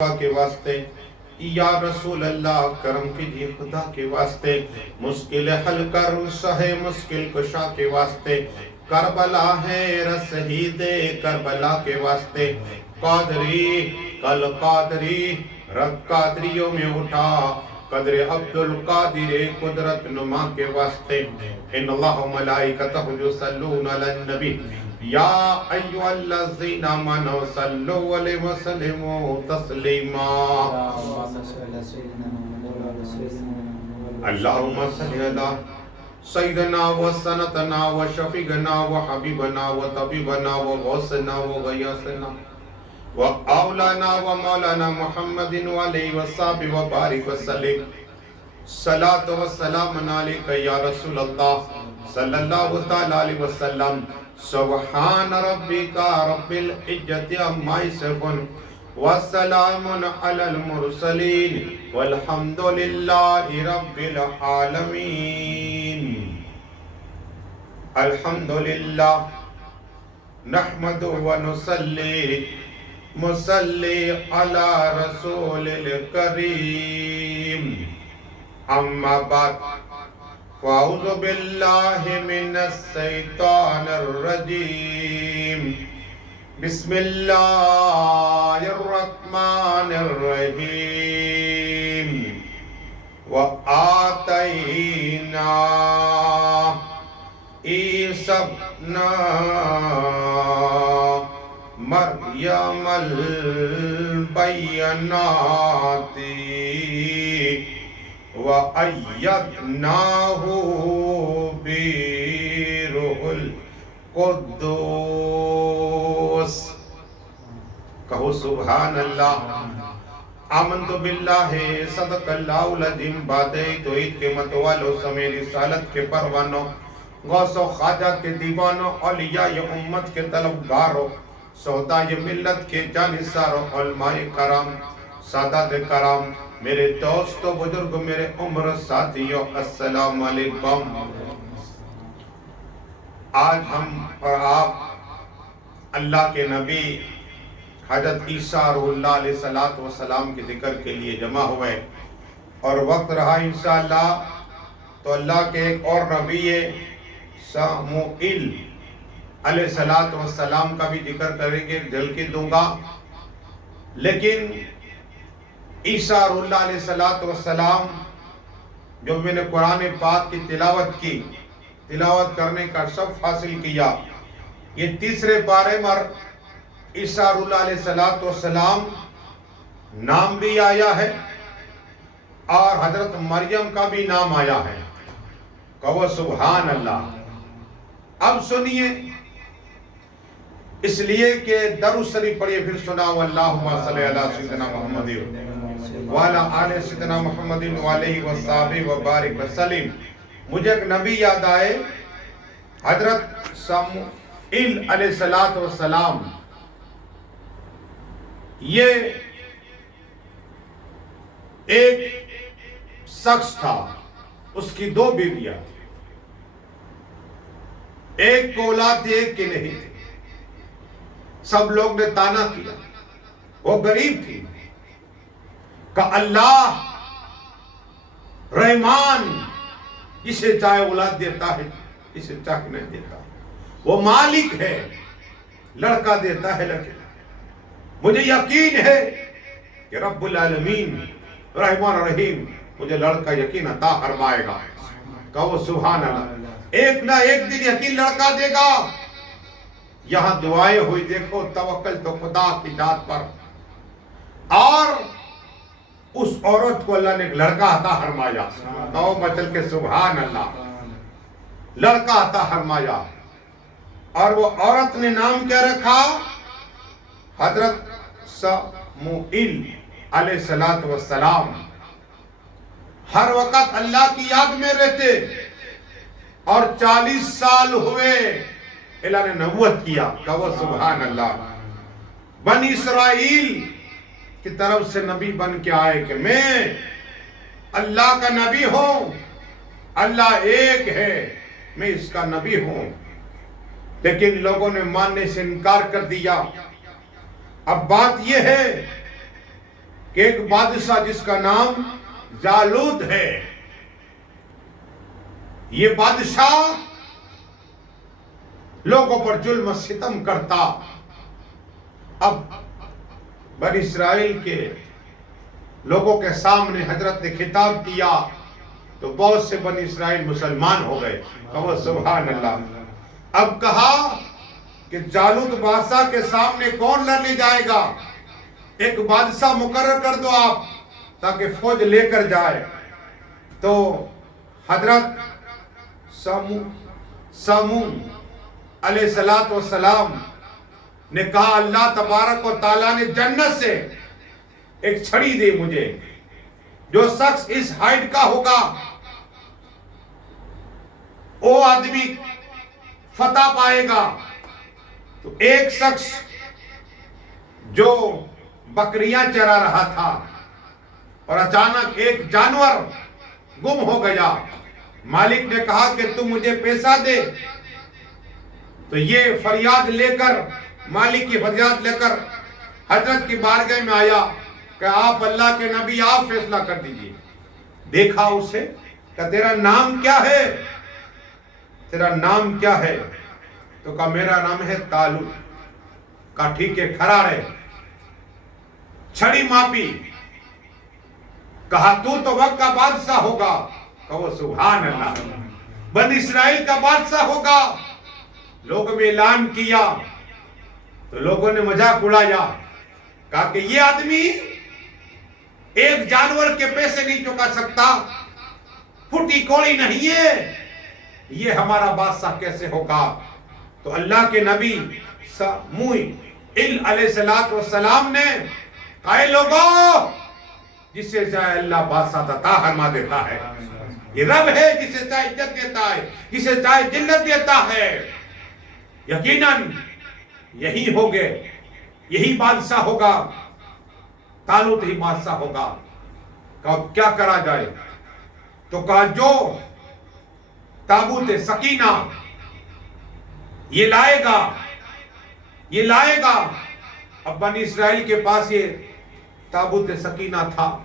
کے واسطے، یا رسول اللہ کرم کیجئے خدا کے واسطے، مشکل حل کر شہ مشکل کشا کے واسطے، کربلا ہے رسید کربلا کے واسطے، قادری کل قادری رب قادریوں میں اٹھا، قدر عبدالقادر قدرت نما کے واسطے، ان اللہ و ملائکتہ یصلون علی النبی یا ایھا الذین آمنوا صلوا علیہ وسلموا تسلیما اللہم صلی علی سیدنا و سندنا و شفیعنا و حبیبنا و طبیبنا و غوثنا و غیاثنا و اولانا و مولانا محمد و علیہ وصحبہ و بارک وسلم صلاۃ و سلام علیک یا رسول اللہ صلی اللہ علیہ وسلم سبحان ربک رب العزت عما یصفون وسلام علی المرسلین والحمد للہ رب العالمین الحمدللہ نحمد و نصلی علی رسول الکریم اما بعد فاعوذ باللہ من الشیطان الرجیم بسم اللہ الرحمن الرحیم وآتینا عیسی ابن مریم البینات وَأَيَّدْنَاهُ بِرُوحِ الْقُدُّوسِ کہو سبحان اللہ آمنت باللہ صدق اللہ العظیم بادِ توحید کے متوالو سمیع رسالت کے پروانوں غوث و خواجہ کے دیوانوں اولیاء امت کے طلبگاروں سوداء ملت کے جانثاروں علماء کرام سادات کرام میرے دوست و بزرگ میرے عمر ساتھیوں السلام علیکم۔ آج ہم اور آپ اللہ کے نبی حضرت عیسیٰ روح اللہ علیہ السلام کے ذکر کے لیے جمع ہوئے اور وقت رہا انشاءاللہ تو اللہ کے ایک اور نبی سموئیل علیہ السلام کا بھی ذکر کریں گے، جھلکی دوں گا، لیکن عیسیٰ روح اللہ علیہ السلام جو میں نے قرآن پاک کی تلاوت کرنے کا شرف حاصل کیا، یہ تیسرے پارے میں عیسیٰ روح اللہ علیہ السلام نام بھی آیا ہے اور حضرت مریم کا بھی نام آیا ہے، کہو سبحان اللہ۔ اب سنیے، اس لیے کہ درود شریف پڑھیے پھر سناؤ اللہم صلی علی سیدنا محمد وعلی آل سیدنا محمد وعلیہ وصحبہ وبارک وسلم۔ مجھے ایک نبی یاد آئے، حضرت سموئیل علیہ السلام، یہ ایک شخص تھا، اس کی دو بیویاں تھیں، ایک کو اولاد تھی ایک کی نہیں تھی، سب لوگ نے تانا کیا، وہ غریب تھی، کہ اللہ رحمان جسے چاہے اولاد دیتا ہے، جسے چاہے نہیں دیتا، وہ مالک ہے، لڑکا دیتا ہے لڑکے، مجھے یقین ہے کہ رب العالمین رحمان الرحیم مجھے لڑکا یقین عطا فرمائے گا، کہو سبحان اللہ۔ ایک نہ ایک دن یقین لڑکا دے گا۔ یہاں دعائیں ہوئی، دیکھو توکل تو خدا کی ذات پر، اور اس عورت کو اللہ نے ایک لڑکا عطا فرمایا، کہو مچل کے سبحان اللہ، لڑکا عطا فرمایا، اور وہ عورت نے نام کیا رکھا؟ حضرت سموئیل علیہ السلام۔ ہر وقت اللہ کی یاد میں رہتے، اور 40 سال ہوئے اللہ نے نبوت کیا، کہو سبحان اللہ۔ بنی اسرائیل کی طرف سے نبی بن کے آئے کہ میں اللہ کا نبی ہوں، اللہ ایک ہے، میں اس کا نبی ہوں، لیکن لوگوں نے ماننے سے انکار کر دیا۔ اب بات یہ ہے کہ ایک بادشاہ جس کا نام جالوت ہے، یہ بادشاہ لوگوں پر ظلم و ستم کرتا۔ اب بنی اسرائیل کے لوگوں کے سامنے حضرت نے خطاب کیا تو بہت سے بنی اسرائیل مسلمان ہو گئے۔ کہو سبحان اللہ۔ اب کہا کہ جالوت بادشاہ کے سامنے کون لڑنے جائے گا؟ ایک بادشاہ مقرر کر دو آپ تاکہ فوج لے کر جائے۔ تو حضرت سامون علیہ السلام نے کہا اللہ تبارک و تعالیٰ نے جنت سے ایک چھڑی دے مجھے، جو شخص اس ہائٹ کا ہوگا وہ آدمی فتح پائے گا۔ تو ایک شخص جو بکریاں چرا رہا تھا اور اچانک ایک جانور گم ہو گیا، مالک نے کہا کہ تم مجھے پیسہ دے۔ تو یہ فریاد لے کر، مالک کی فریاد لے کر حضرت کی بارگاہ میں آیا کہ آپ اللہ کے نبی، آپ فیصلہ کر دیجئے۔ دیکھا اسے کہ تیرا نام کیا ہے؟ تیرا نام کیا ہے؟ تو کہا میرا نام ہے طالوت۔ کہا ٹھیک ہے، کھڑا رہے۔ چھڑی ماپی، کہا تو وقت کا بادشاہ ہوگا۔ کہو سبحان اللہ، بنی اسرائیل کا بادشاہ ہوگا۔ لوگوں میں اعلان کیا تو لوگوں نے مذاق اڑایا، کہا کہ یہ آدمی ایک جانور کے پیسے نہیں چکا سکتا، پھٹی کوڑی نہیں ہے، یہ ہمارا بادشاہ کیسے ہوگا؟ تو اللہ کے نبی سموئیل علیہ السلام نے کہا اے لوگوں، جسے چاہے اللہ بادشاہ عطا فرما دیتا ہے، یہ رب ہے جسے چاہے عزت دیتا ہے، جسے چاہے ذلت دیتا ہے۔ یقیناً یہی ہوگے، یہی بادشاہ ہوگا، طالوت ہی بادشاہ ہوگا۔ کہا کیا کرا جائے؟ تو کہا جو تابوت سکینہ یہ لائے گا۔ اب بنی اسرائیل کے پاس یہ تابوت سکینہ تھا،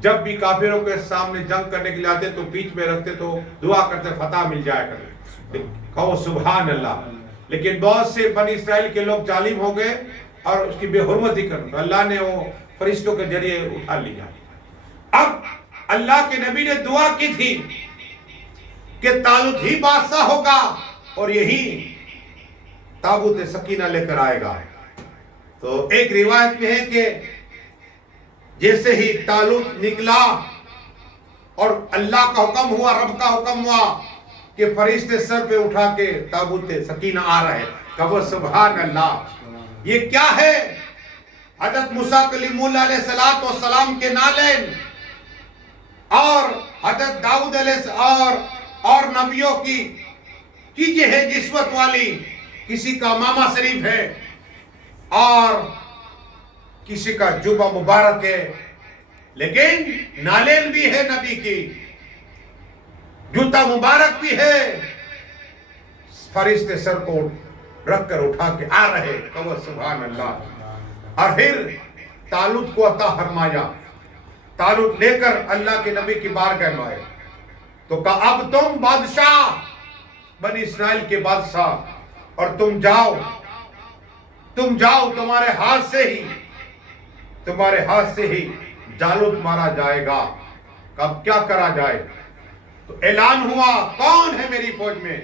جب بھی کافروں کے سامنے جنگ کرنے کے لیے آتے تو بیچ میں رکھتے تو دعا کرتے فتح مل جائے کرے۔ کہو سبحان اللہ۔ لیکن بہت سے بنی اسرائیل کے لوگ ظالم ہو گئے اور اس کی بے حرمتی کر، تو اللہ نے وہ فرشتوں کے ذریعے اٹھا لیا۔ اب اللہ کے نبی نے دعا کی تھی کہ طالوت ہی بادشاہ ہوگا اور یہی تابوت سکینہ لے کر آئے گا۔ تو ایک روایت میں ہے کہ جیسے ہی طالوت نکلا اور اللہ کا حکم ہوا، رب کا حکم ہوا کہ فرشتے سر پہ اٹھا کے تابوت سکینہ آ رہے، کہو سبحان اللہ۔ یہ کیا ہے؟ حضرت موسیٰ کلیم اللہ علیہ السلام کے نالین اور حضرت داؤد علیہ اور نبیوں کی چیزیں ہیں نسبت والی، کسی کا امامہ شریف ہے اور کسی کا جبہ مبارک ہے، لیکن نالین بھی ہے نبی کی، جوتا مبارک بھی ہے۔ فرشتے سر کو رکھ کر اٹھا کے آ رہے، کہو سبحان اللہ۔ اور پھر طالوت کو عطا فرمایا، طالوت لے کر اللہ کے نبی کی بارگاہ میں آئے تو کہا اب تم بادشاہ، بنی اسرائیل کے بادشاہ، اور تم جاؤ، تمہارے ہاتھ سے ہی جالوت مارا جائے گا۔ اب کیا کرا جائے؟ تو اعلان ہوا کون ہے میری فوج میں؟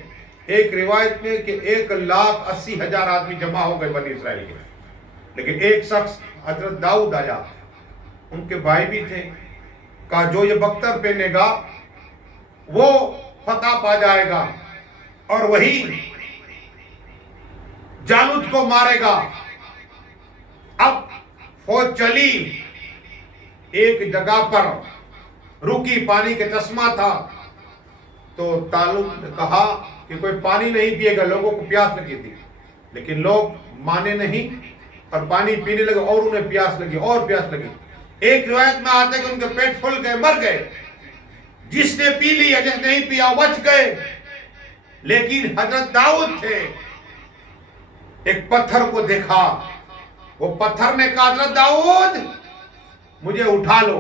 ایک روایت میں کہ 1,80,000 آدمی جمع ہو گئے بنی اسرائیل کے، لیکن ایک شخص حضرت داؤد آیا، ان کے بھائی بھی تھے، کہا جو یہ بختر پہنے گا وہ فتح پا جائے گا اور وہی جالوت کو مارے گا۔ اب فوج چلی، ایک جگہ پر رکی، پانی کے چشمہ تھا، تو طالوت نے کہا کہ کوئی پانی نہیں پیے گا، لوگوں کو پیاس لگی تھی، لیکن لوگ مانے نہیں اور پانی پینے لگے اور انہیں پیاس لگی اور پیاس لگی۔ ایک روایت میں آتا ہے کہ ان کے پیٹ پھول گئے، مر گئے، جس نے پی لیا، جس نے نہیں پیا بچ گئے۔ لیکن حضرت داؤد تھے، ایک پتھر کو دیکھا، وہ پتھر نے کہا حضرت داؤد مجھے اٹھا لو،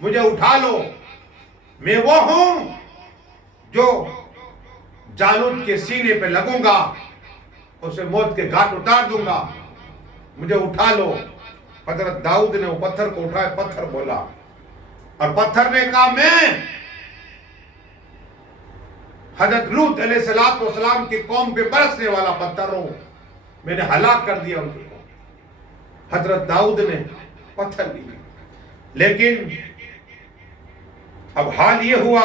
مجھے اٹھا لو، میں وہ ہوں جو جالوت کے سینے پہ لگوں گا، اسے موت کے گھاٹ اتار دوں گا، مجھے اٹھا لو۔ حضرت داؤد نے وہ پتھر کو اٹھایا، پتھر بولا، اور پتھر نے کہا میں حضرت لوط علیہ السلام کی قوم پہ برسنے والا پتھر ہوں، میں نے ہلاک کر دیا ان کو۔ حضرت داؤد نے پتھر لیے، لیکن اب حال یہ ہوا،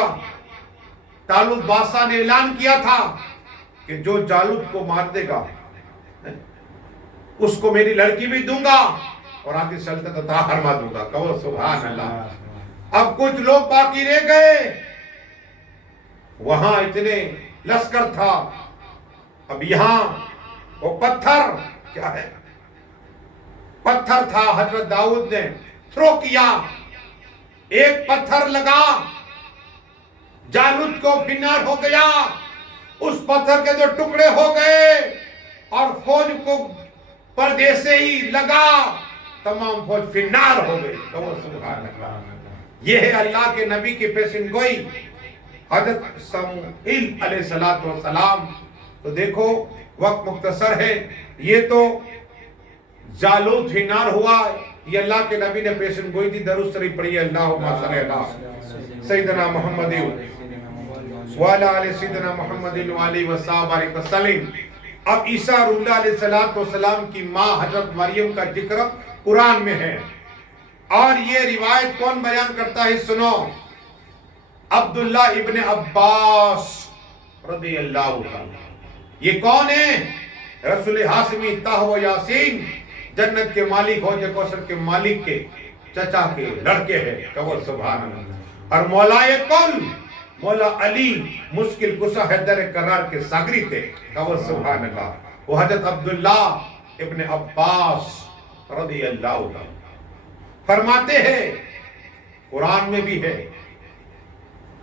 طالوت بادشاہ نے اعلان کیا تھا کہ جو جالوت کو مار دے گا اس کو میری لڑکی بھی دوں گا اور آگے سلطنت عطا فرما دوں گا۔ کہو سبحان اللہ۔ اب کچھ لوگ باقی رہ گئے، وہاں اتنے لشکر تھا، اب یہاں وہ پتھر کیا ہے، پتھر تھا، حضرت داؤد نے تھرو کیا، ایک پتھر لگا، جالوت کو فنار ہو گیا، اس پتھر کے جو ٹکڑے ہو گئے اور فوج کو پردے سے ہی لگا، تمام فوج فنار ہو گئی۔ کہو سبحان اللہ۔ یہ ہے اللہ کے نبی کی پیشن گوئی، حضرت سموئیل علیہ السلام۔ تو دیکھو وقت مختصر ہے، یہ تو جالوت فنار ہوا، یہ اللہ کے نبی نے پیشن گوئی تھی۔ درود شریف پڑھیے، اللہم صلی علی سیدنا محمد وعلی آل سیدنا محمد وعلی وصحبہ وسلم۔ اب عیسیٰ روح اللہ علیہ السلام کی ماں حضرت مریم کا ذکر قرآن میں ہے، اور یہ روایت کون بیان کرتا ہے؟ سنو، عبداللہ ابن عباس رضی اللہ عنہ۔ یہ کون ہے؟ رسول ہاشمی طہ و یاسین، جنت کے مالک حوض کوثر کے مالک کے چچا کے لڑکے ہیں۔ کہو سبحان اللہ۔ اور مولائے کل مولا علی مشکل کشا حیدر کرار کے ساگری تھے۔ کہو سبحان اللہ۔ وہ حضرت عبداللہ ابن عباس رضی اللہ عنہ فرماتے ہیں، قرآن میں بھی ہے،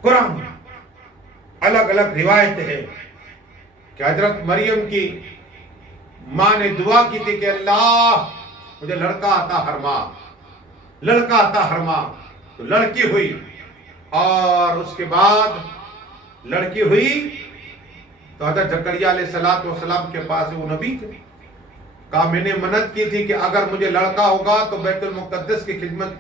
قرآن الگ الگ روایت ہے کہ حضرت مریم کی ماں نے دعا کی تھی کہ اللہ مجھے لڑکا عطا فرما، لڑکا عطا فرما۔ تو لڑکی ہوئی، اور اس کے بعد لڑکی ہوئی تو حضرت زکریا علیہ السلام کے پاس وہ نبی تھے، کہا میں نے منت کی تھی کہ اگر مجھے لڑکا ہوگا تو بیت المقدس کی خدمت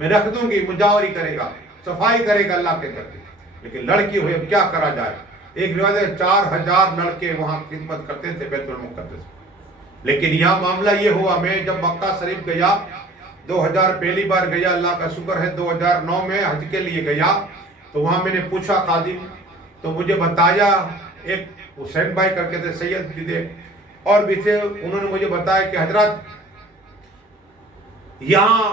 میں رکھ دوں گی، مجاوری کرے گا، صفائی کرے گا اللہ کے گھر کی، لیکن لڑکی ہوئی، اب کیا کرا جائے۔ ایک روایت ہے 4000 لڑکے وہاں خدمت کرتے تھے بیت المقدس، لیکن یہاں معاملہ یہ ہوا، میں جب مکہ شریف گیا 2000 پہلی بار گیا، اللہ کا شکر ہے 2009 میں حج کے لیے گیا، تو وہاں میں نے پوچھا خادم، تو مجھے بتایا، ایک حسین بھائی کر کے تھے، سید بھی تھے اور بھی تھے، انہوں نے مجھے بتایا کہ حضرت یہاں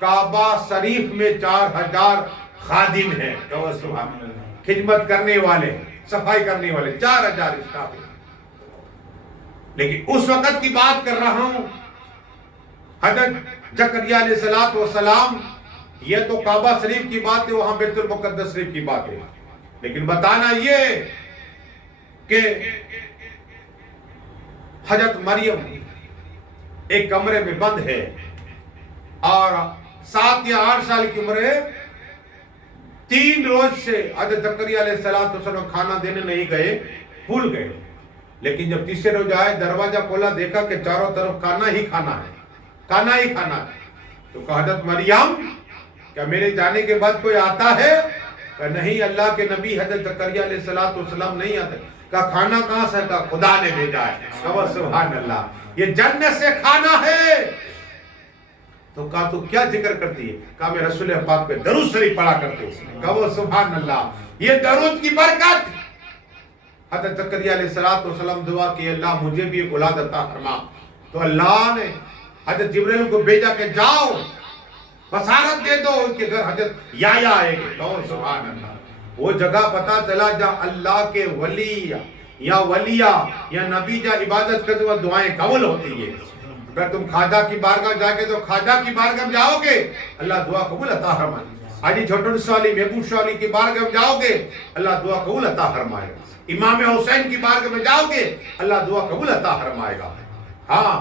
کعبہ شریف میں 4000 خادم ہیں، خدمت کرنے والے، صفائی کرنے والے، 4000 اسٹاف ہیں۔ لیکن اس وقت کی بات کر رہا ہوں، حضرت زکریا علیہ السلام، یہ تو کعبہ شریف کی بات ہے، وہاں بیت المقدس شریف کی بات ہے، لیکن بتانا یہ کہ حضرت مریم ایک کمرے میں بند ہے، اور 7 یا 8 سال کی عمر ہے، 3 روز سے حضرت زکریا علیہ السلام کھانا دینے نہیں گئے، بھول گئے، لیکن جب تیسرے روز آئے، دروازہ کھولا، دیکھا کہ چاروں طرف کھانا ہی کھانا ہے، کھانا ہی کھانا ہے۔ تو کہا حضرت مریم کیا میرے جانے کے بعد کوئی آتا ہے؟ کہ نہیں، اللہ کے نبی حضرت زکریا علیہ السلام نہیں آتے۔ کہا کھانا کہاں سے؟ کہا خدا نے بھیجا ہے۔ کہا سبحان اللہ، یہ جنت سے کھانا ہے۔ تو کہا تو کیا ذکر کرتی ہے؟ کہا میں رسول پاک پہ درود شریف پڑھا کرتے ہوں۔ کہا سبحان اللہ، یہ درود کی برکت۔ حضرت زکریا علیہ السلام دعا کی، اللہ مجھے بھی ایک اولاد عطا فرما۔ تو اللہ نے حضرت جبریل کو بھیجا کہ جاؤ بشارت دے دو، ان کے گھر حضرت یحییٰ آئے گے۔ کہو سبحان اللہ۔ وہ جگہ پتا چلا جہاں اللہ کے ولی یا ولیہ یا نبی جہاں عبادت کرتے وہ دعائیں قبول ہوتی ہے۔ اگر تم خواجہ کی بارگاہ جا کے تو خواجہ کی بارگاہ میں جاؤ گے، اللہ دعا قبول عطا فرمائے۔ حاجی چھوٹن شالی محبوب شالی کی بارگاہ میں جاؤ گے، اللہ دعا قبول عطا فرمائے گا۔ امام حسین کی بارگاہ میں جاؤ گے، اللہ دعا قبول عطا فرمائے گا۔ ہاں،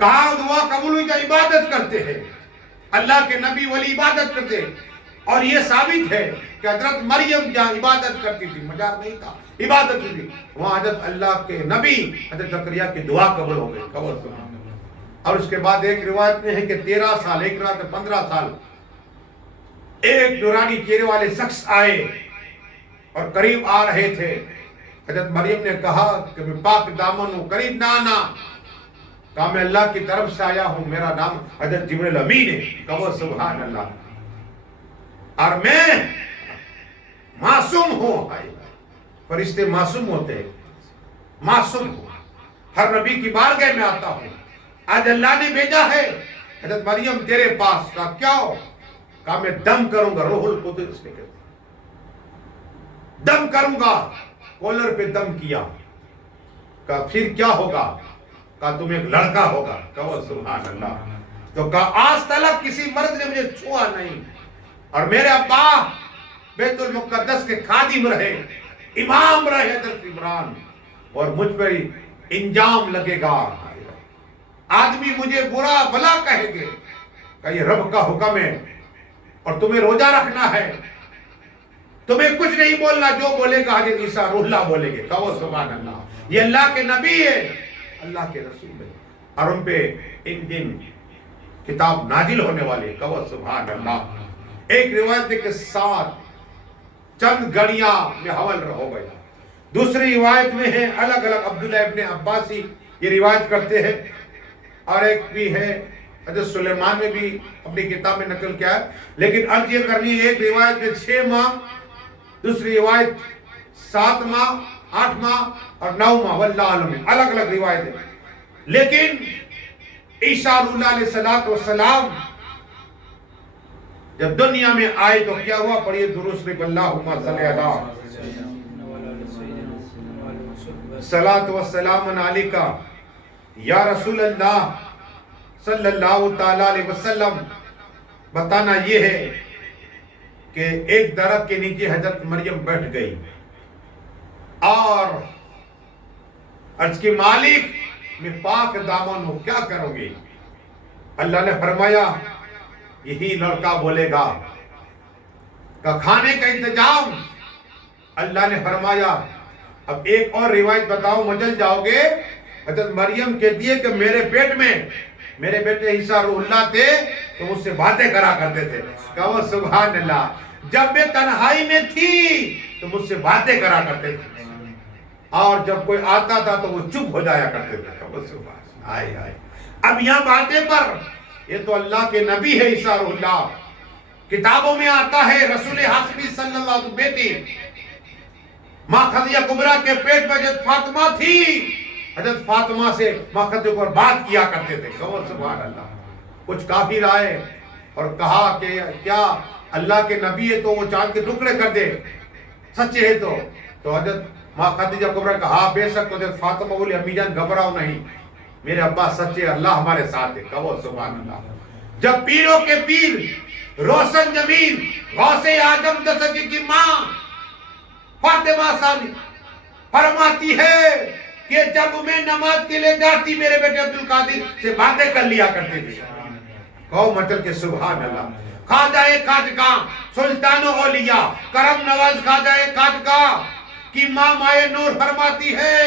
کہاں دعا قبول ہوئی؟ جہاں عبادت کرتے ہیں، اللہ کے نبی ولی عبادت کرتے، اور یہ ثابت ہے کہ حضرت مریم جہاں عبادت کرتی تھی، مزار نہیں تھا، عبادت تھی، وہاں حضرت اللہ کے نبی حضرت زکریا کی دعا قبول ہو گئی، قبول سبحان اللہ۔ اور اس کے بعد ایک روایت میں ہے کہ 13 سال، ایک رات 15 سال ایک نورانی چہرے والے شخص آئے اور قریب آ رہے تھے۔ حضرت مریم نے کہا کہ میں پاک دامن ہوں، قریب نہ آنا۔ کہا میں اللہ کی طرف سے آیا ہوں، میرا نام حضرت جبریل امین ہے، کہو سبحان اللہ، اور میں معصوم ہوں۔ فرشتے معصوم ہوتے ہیں، معصوم ہوں، ہر نبی کی بارگاہ میں آتا ہوں، آج اللہ نے بھیجا ہے حضرت مریم تیرے پاس۔ کہا کیا ہو؟ کہا میں دم کروں گا، روح القدس نے دم کروں گا، کولر پہ دم کیا۔ کہا پھر کیا ہوگا؟ کہا تم ایک لڑکا ہوگا، کہو سبحان اللہ۔ تو کہا آج تلک کسی مرد نے مجھے چھوا نہیں، اور میرے ابا بیت المقدس کے خادم رہے، امام رہے حضرت عمران، اور مجھ پر انجام لگے گا، آدمی مجھے برا بلا کہے گے۔ کہ یہ رب کا حکم ہے اور تمہیں روزہ رکھنا ہے، تمہیں کچھ نہیں بولنا، جو بولے گا حضرت عیسیٰ روح اللہ بولے گے، کہو سبحان اللہ۔ یہ اللہ کے نبی ہے، اللہ کے رسول ہے، اور ان پہ ان دن کتاب نازل ہونے والے، کہو سبحان اللہ۔ ایک روایت کے ساتھ چند گھڑیاں میں حول ہو گیا۔ دوسری روایت میں ہے الگ الگ، عبداللہ ابن عباسی یہ روایت کرتے ہیں، اور ایک بھی ہے حضرت سلیمان میں بھی اپنی کتاب میں نقل کیا ہے، لیکن عرض یہ کرنی ہے، ایک روایت میں 6 ماہ، دوسری روایت 7 ماہ، 8 ماہ اور 9 ماہ، واللہ عالم، الگ الگ روایت ہے۔ لیکن عیسیٰ علیہ السلام جب دنیا میں آئے تو کیا ہوا؟ پڑھیے درود شریف، اللہم صلی علی صلاۃ و سلام علیکہ یا رسول اللہ صلی اللہ تعالی علیہ وسلم۔ بتانا یہ ہے کہ ایک درخت کے نیچے حضرت مریم بیٹھ گئی اور عرض کی مالک میں پاک دامن ہوں، کیا کرو گی؟ اللہ نے فرمایا یہی لڑکا بولے گا۔ کہ کھانے کا انتظام؟ اللہ نے فرمایا اب ایک اور روایت بتاؤ، مجل جاؤ گے۔ حضرت مریم کہتی ہے کہ میرے پیٹ میں میرے بیٹے عیسیٰ روح اللہ تھے تو مجھ سے باتیں کرا کرتے تھے، کہو سبحان اللہ۔ جب میں تنہائی میں تھی تو مجھ سے باتیں کرا کرتے تھے، اور جب کوئی آتا تھا تو وہ چپ ہو جایا کرتے تھے، کہو سبحان اللہ۔ اب یہاں باتیں پر، یہ تو اللہ کے نبی ہے عیسیٰ روح اللہ، کتابوں میں آتا ہے رسول ہاشمی صلی اللہ علیہ وسلم بیٹی ماں خدیجہ کبریٰ کے پیٹ میں حضرت فاطمہ تھی، حضرت فاطمہ سے ماں خدیجہ پر بات کیا کرتے تھے، کہو سبحان اللہ۔ کچھ کافر آئے اور کہا کہ کیا اللہ کے نبی ہے تو وہ چاند کے ٹکڑے کر دے، سچے ہے تو حضرت ماں خدیجہ کبریٰ کہا ہاں بے شک۔ تو حضرت فاطمہ بولی امی جان گھبراؤ نہیں، میرے ابا سچے، اللہ ہمارے ساتھ ہے، کہو سبحان اللہ۔ جب پیروں کے پیر روشن جمیل غوث اعظم دستگیر کی ماں فاطمہ ثانی فرماتی ہے کہ جب میں نماز کے لیے جاتی میرے بیٹے عبدالقادر سے باتیں کر لیا کرتی تھی، کہو مچل کے سبحان اللہ۔ خواجہ خواجگاں سلطان و اولیاء کرم نواز خواجہ خواجگاں کی ماں مائے نور فرماتی ہے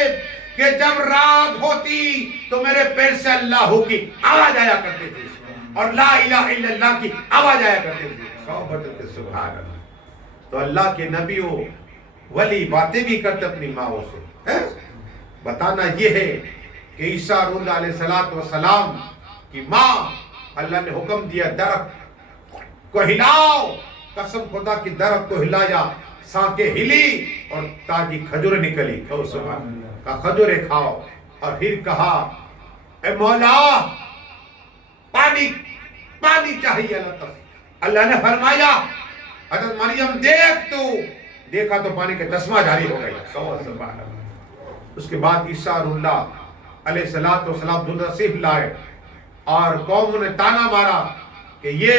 کہ جب رات ہوتی تو میرے پیر سے اللہ کی آواز آیا کرتی تھی اور لا الہ الا اللہ کی آواز آیا کرتی تھی، کہو مچل کے سبحان اللہ۔ تو اللہ کے نبی ولی باتیں بھی کرتے اپنی ماں سے۔ بتانا یہ ہے کہ عیسیٰ روح علیہ السلام کی ماں، اللہ نے حکم دیا درخت کو ہلاؤ، قسم خدا کی درخت کو ہلایا، سانکیں ہلی اور تازی کھجور نکلی، کہو سبحان اللہ۔ کہا کھجوریں کھاؤ، اور پھر کہا اے مولا پانی چاہیے اللہ تعالی۔ اللہ نے فرمایا حضرت مریم دیکھ، تو دیکھا تو پانی کا چشمہ جاری ہو گئی، کہو سبحان اللہ۔ اس کے بعد عیسیٰ اللہ علیہ السلام ذوالرسیف لائے، اور قوم نے تانا مارا کہ یہ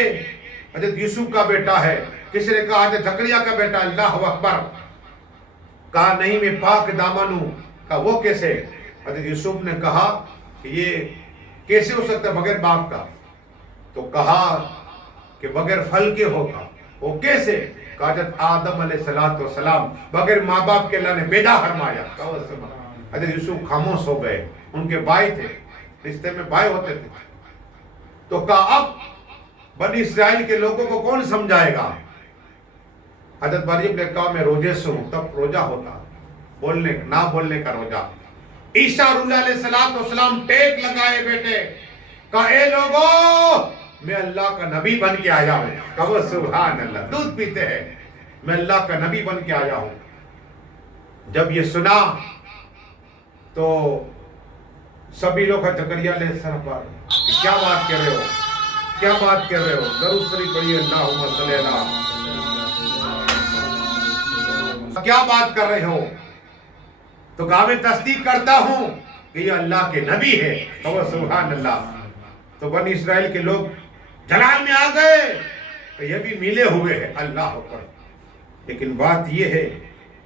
حضرت یوسف کا بیٹا ہے، کسی نے کہا حضرت زکریا کا بیٹا، اللہ اکبر۔ کہا نہیں میں پاک دامن ہوں۔ کہا وہ کیسے؟ حضرت یوسف نے کہا کہ یہ کیسے ہو سکتا ہے بغیر باپ کا؟ تو کہا کہ بغیر پھل کے ہوگا. وہ کیسے؟ کہ حضرت آدم علیہ السلام بغیر ماں باپ کے اللہ نے پیدا فرمایا. حضرت یوسف خاموش ہو گئے. ان کے بھائی تھے, رشتے میں بھائی ہوتے تھے. تو کہا اب بنی اسرائیل کے لوگوں کو کون سمجھائے گا؟ حضرت مریم نے کہا میں روزے سے ہوں. تب روزہ ہوتا, بولنے نہ بولنے کا روزہ. عیسیٰ علیہ السلام ٹیک لگائے بیٹے, کہا اے لوگوں میں اللہ کا نبی بن کے آیا ہوں. کہو سبحان اللہ. دودھ پیتے ہیں, میں اللہ کا نبی بن کے آیا ہوں. جب یہ سنا تو سبھی لوگ زکریا علیہ السلام پر کیا بات کر رہے ہو, کیا بات کر رہے ہو؟ درود شریف پڑھیے اللہم صلی اللہ. کیا بات کر رہے ہو؟ تو کہا میں تصدیق کرتا ہوں کہ یہ اللہ کے نبی ہے. کہو سبحان اللہ. تو بنی اسرائیل کے لوگ جلال میں آ گئے کہ یہ بھی ملے ہوئے ہیں. اللہ اکبر. لیکن بات یہ ہے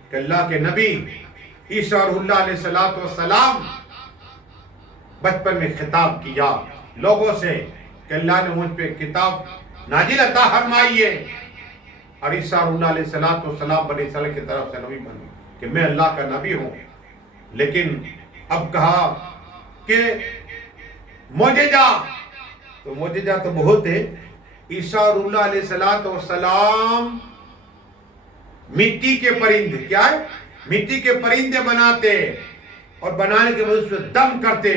کہ اللہ کے نبی عیسیٰ علیہ السلام بچپن میں خطاب کیا لوگوں سے کہ اللہ نے مجھ پہ کتاب نازل عطا فرمائی ہے, اور عیسیٰ علیہ السلام بنی اسرائیل کی طرف سے نبی بن کہ میں اللہ کا نبی ہوں. لیکن اب کہا کہ معجزہ, تو معجزہ تو بہت ہے. عیسیٰ علیہ السلام مٹی کے پرندے, کیا ہے, مٹی کے پرندے بناتے اور بنانے کے بعد اس میں دم کرتے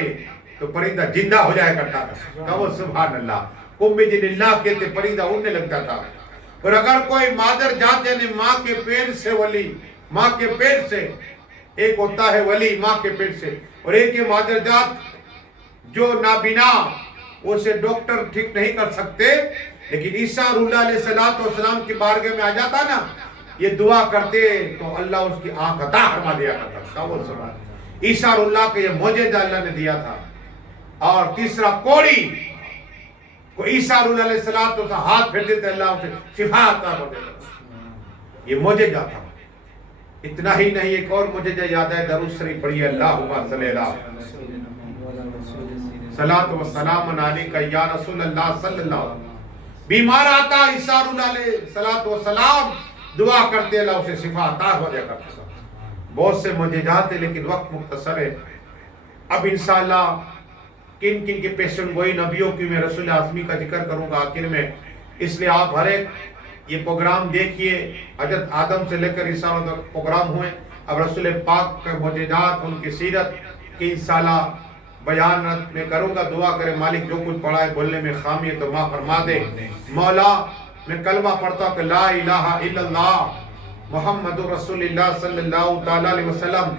تو پرندہ زندہ ہو جایا کرتا تھا. کہو سبحان اللہ. بِإِذْنِ اللہ کہتے پرندہ اڑنے لگتا تھا. اور اگر کوئی مادر جات یعنی ماں کے پیٹ سے ولی, ماں کے پیٹ سے ایک ہوتا ہے ولی ماں کے پیٹ سے, اور ایک ہے مادر جات جو نابینا, اسے ڈاکٹر ٹھیک نہیں کر سکتے. لیکن عیسیٰ علیہ السلام کی بارگاہ میں آ جاتا نا, یہ دعا کرتے تو اللہ اس کی آنکھ عطا فرما دیا کرتا. عیسیٰ اللہ کے یہ معجزہ اللہ نے دیا تھا. اور تیسرا کوڑی کو عیسیٰ علیہ السلام ہاتھ پھیر دیتے, اللہ اسے شفا عطا کر دیتا. یہ معجزہ تھا. اتنا ہی نہیں, ایک اور معجزہ یاد ہے. درود شریف پڑھیے اللہم صلی اللہ صلاۃ و سلام علیکہ یا رسول اللہ صلی اللہ علیہ وسلم. بیمار آتا عیسیٰ علیہ السلام دعا کرتے, اللہ اسے شفا عطا ہو جایا کرتا. بہت سے معجزات ہیں لیکن وقت مختصر ہے. اب انشاءاللہ کن کن کے پیشن گوئی نبیوں کی میں رسول اعظمی کا ذکر کروں گا آخر میں. اس لیے آپ ہر ایک یہ پروگرام دیکھیے. حضرت آدم سے لے کر عیسیٰ تک پروگرام ہوئے. اب رسول پاک کے معجزات, ان کی سیرت کی انشاءاللہ بیان میں کروں گا. دعا کرے مالک جو کچھ پڑھا ہے بولنے میں خامی ہے تو معاف فرما دے. مولا میں کلمہ پڑھتا ہوں کہ لا الہ الا اللہ محمد رسول اللہ صلی اللہ تعالیٰ علیہ وسلم.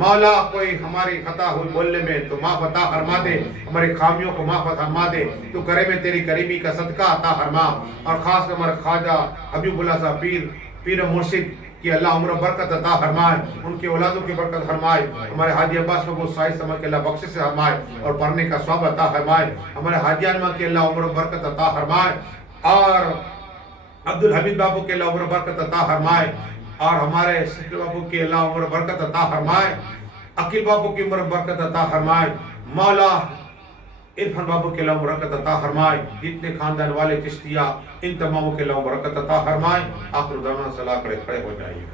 مولا کوئی ہماری خطا ہوئی بولنے میں تو معاف عطا فرما دے, ہماری خامیوں کو معاف فرما دے. تو کرے میں تیری قریبی کا صدقہ عطا فرما. اور خاص کر ہمارے خواجہ حبیب اللہ صاحب پیر مرشد کہ اللہ عمر برکت عطا فرمائے, ان کے اولادوں کی برکت فرمائے. ہمارے حاجی عباس کو صحیح سمجھ کے اللہ بخشش سے فرمائے اور پڑھنے کا ثواب عطا فرمائے. ہمارے حاجی علمہ کے اللہ عمر برکت عطا فرمائے, اور عبدالحمید بابو کے اللہ عمر برکت عطا فرمائے, اور ہمارے شکر بابو کے اللہ عمر برکت عطا فرمائے. عقیل بابو کی عمر برکت عطا فرمائے. مولا عرفان بابو کے اللہ برکت عطا فرمائے. جتنے خاندان والے چشتیہ ان تماموں کے اللہ برکت عطا فرمائے. آخر دعوانا صلاح کھڑے ہو جائیے.